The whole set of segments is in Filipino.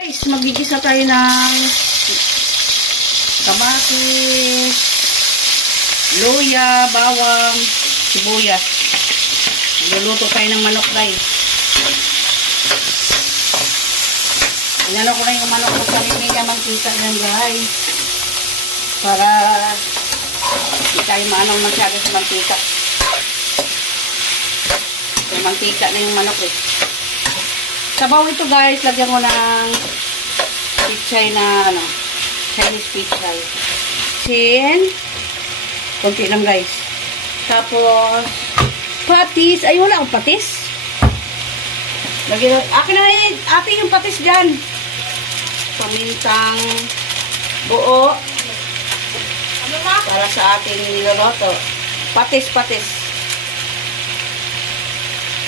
Guys, magigisa tayo ng kamatis, luya, bawang, sibuyas. Luluto tayo ng manok, guys. Inano ko na yung manok ko sa linya mantika niyan, guys. Para hindi tayo maanong masyado sa mantika. Yung mantika na yung manok eh. Sabaw ito, guys, lagyan ko ng pichay na Chinese pichay. Sin, konti lang, guys. Tapos patis. Ay, wala akong patis. Lagyan, akin na ate yung patis dyan. Pamintang buo. Ano ba? Para sa ating niloloto. Patis.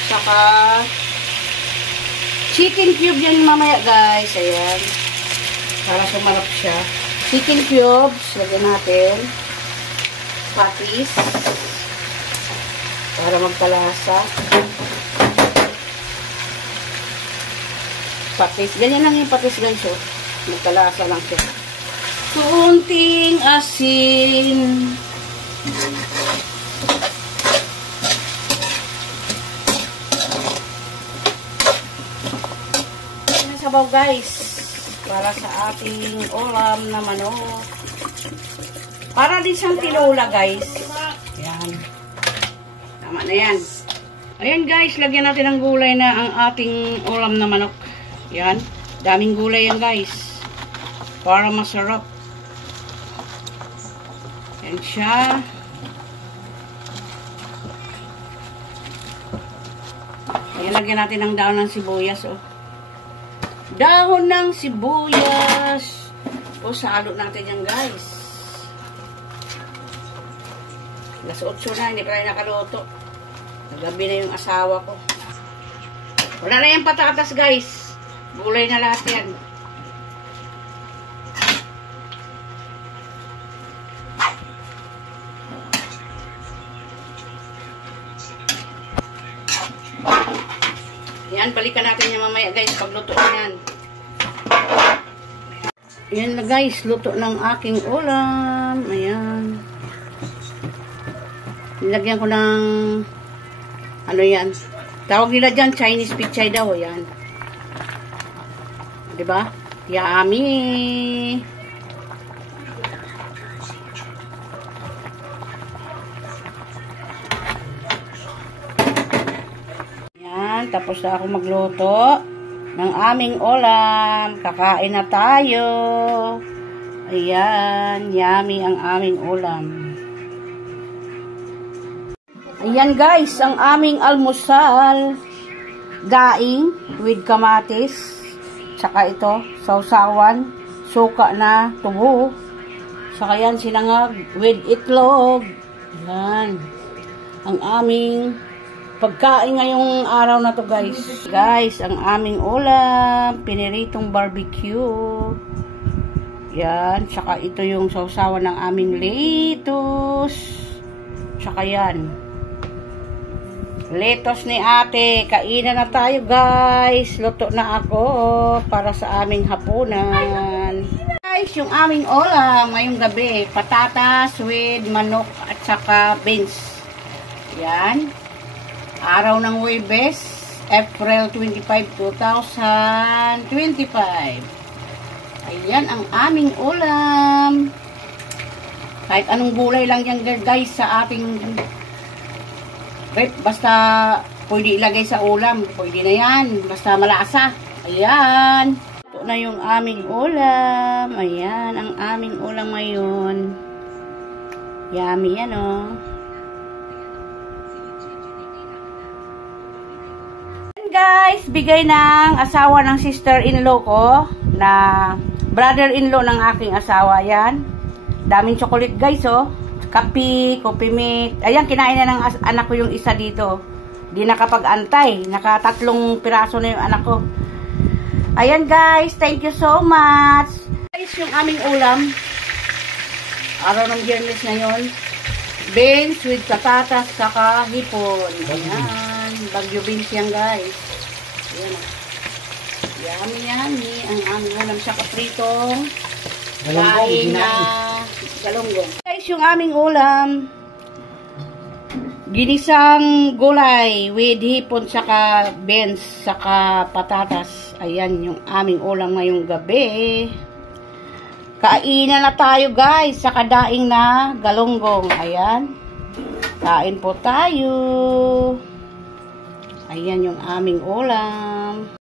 Saka chicken cube yan mamaya, guys. Ayan. Para sumarap siya. Chicken cubes. Lagyan natin. Patis. Para magkalasa. Patis. Ganyan lang yung patis, guys. So, magkalasa lang siya. Kunting asin. Sabaw, guys, para sa ating ulam na manok. Para din siyang tinola, guys. Ayan. Tama na yan. Ayan, guys, lagyan natin ng gulay na ang ating ulam na manok. Ayan. Daming gulay yan, guys. Para masarap. Ayan siya. Ayan, lagyan natin ng daon ng sibuyas, oh. Dahon ng sibuyas. O, salo natin yan, guys. Alas 8 na, hindi pa rin nakaluto. Nagabi na yung asawa ko. Wala na yung patatas, guys. Gulay na lahat yan. Yan, balikan natin yung mamaya, guys, pagluto na yan. Yan na, guys, luto ng aking ulam. Ayan. Nilagyan ko ng ano yan. Tawag nila dyan, Chinese pichay daw. Ayan. Diba? Yummy! Tapos na ako magluto ng aming ulam. Kakain na tayo. Ayan, yummy ang aming ulam. Ayan, guys, ang aming almusal. Daing with kamatis. Tsaka ito, sausawan, suka na tubo. Tsaka yan, sinangag with itlog. Ayan. Ang aming pagkain ngayong araw na to, guys. Guys, ang aming ulam, piniritong barbecue. Yan, saka ito yung sausawan ng aming lettuce. Saka yan. Lettuce ni ate. Kainan na tayo, guys. Luto na ako para sa aming hapunan. Guys, yung aming ulam ngayong gabi, patatas with manok at saka beans. Yan. Araw ng Huwebes, April 25, 2025. Ayan ang aming ulam. Kahit anong gulay lang yan, guys, sa ating rep. Basta pwede ilagay sa ulam. Pwede na yan. Basta malasa. Ayan. Ito na yung aming ulam. Ayan ang aming ulam ngayon. Yummy yan, oh. Guys, bigay ng asawa ng sister-in-law ko na brother-in-law ng aking asawa. Yan. Daming chocolate, guys, oh. Kape, coffee mate. Ayan, kinain na ng anak ko yung isa dito. Di nakapag-antay. Nakatatlong piraso na yung anak ko. Ayan, guys. Thank you so much. Guys, yung aming ulam. Araw ng Biyernes ngayon. Beans with patatas, saka hipon. Ayan. Bagyo beans yan, guys. Ayan. Yummy, yummy. Ang aming ulam sa kapritong Galunggong, kain na galunggong. Guys, yung aming ulam, ginisang gulay with hipon saka beans saka patatas. Ayan yung aming ulam ngayong gabi. Kainan na tayo guys sa kadaing na galunggong. Ayan. Kain po tayo. Ayan yung aming ulam.